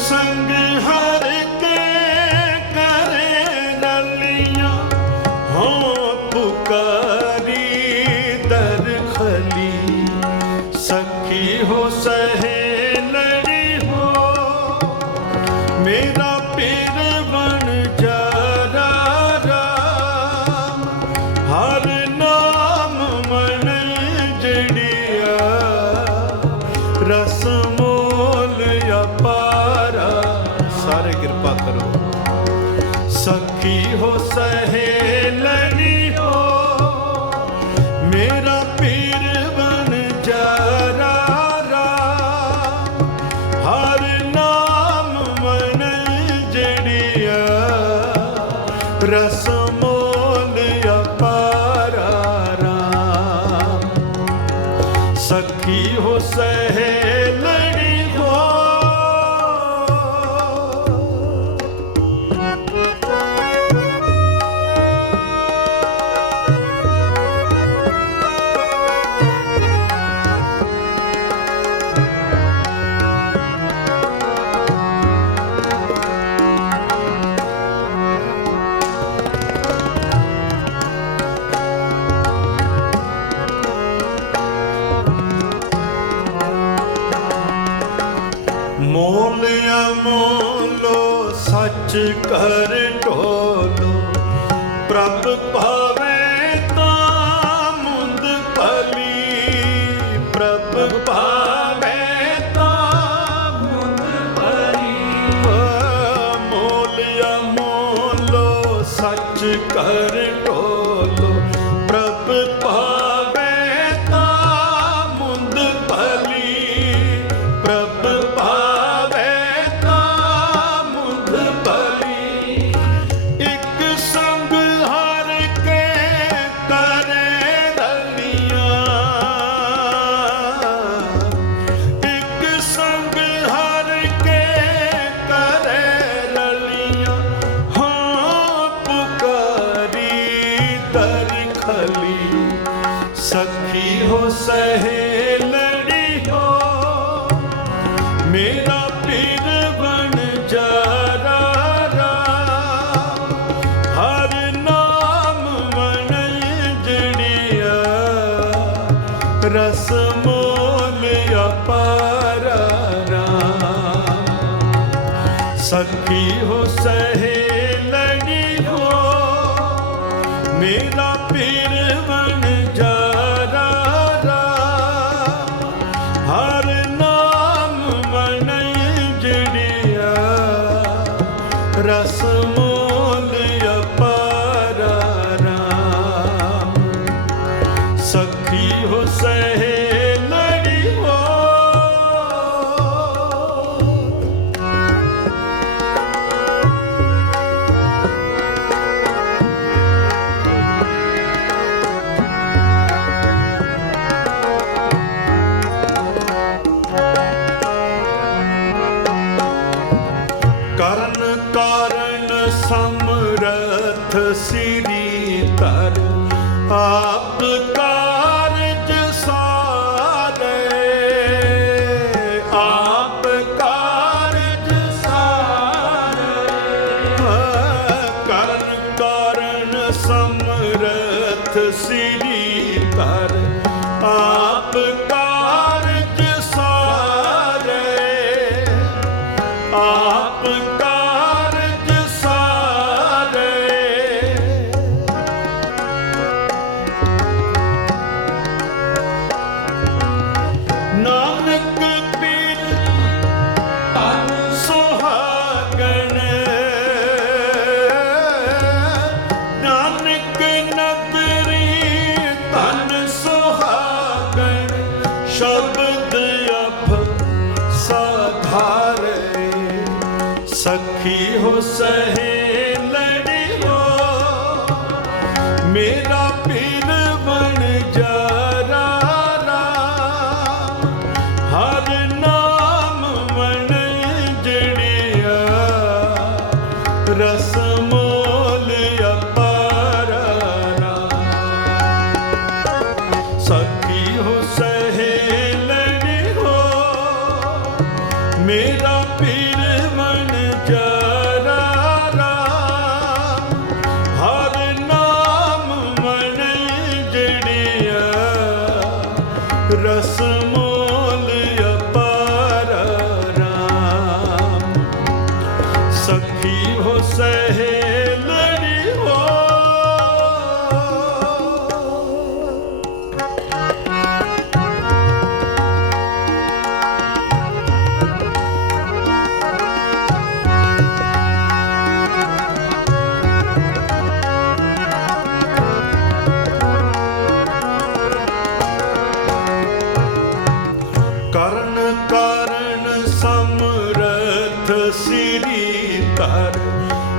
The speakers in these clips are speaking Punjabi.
sun ਪ੍ਰਭ ਪਾ ਹੋ ਸਹੇ ਲੜੀ ਹੋ। ਮੇਰਾ ਪੀਰ ਬਣ ਜਾਰਾ ਹਰ ਨਾਮ ਮਨ ਜੜੀਆ ਰਸ ਮੋਲ ਅਪਾਰਾ ਰਾਮ। ਸਖੀ ਹੋ ਸਹੇ ਲੜੀ ਹੋ। ਮੇਰਾ ਪੀਰ ਬਣ ਸਖੀ ਹੋ ਸਹੇ ਲੜਿਓ ਮੇਰਾ ਪੀਰ ਬਣ ਜਾਰਾ ਹਰ ਨਾਮ ਮਨ ਜੜਿਆ ਰਸਮ ਸਖੀ ਹੋ ਸਹੇ ਲੜਿਓ ਮੇਰਾ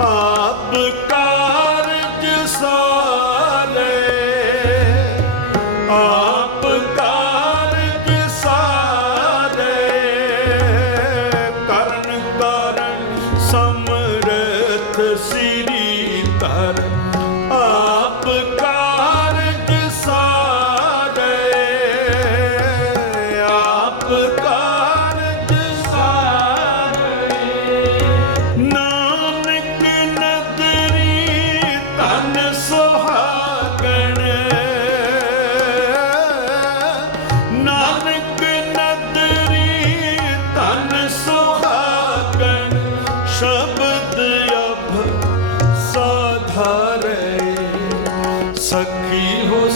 ਆਪ ਕਾ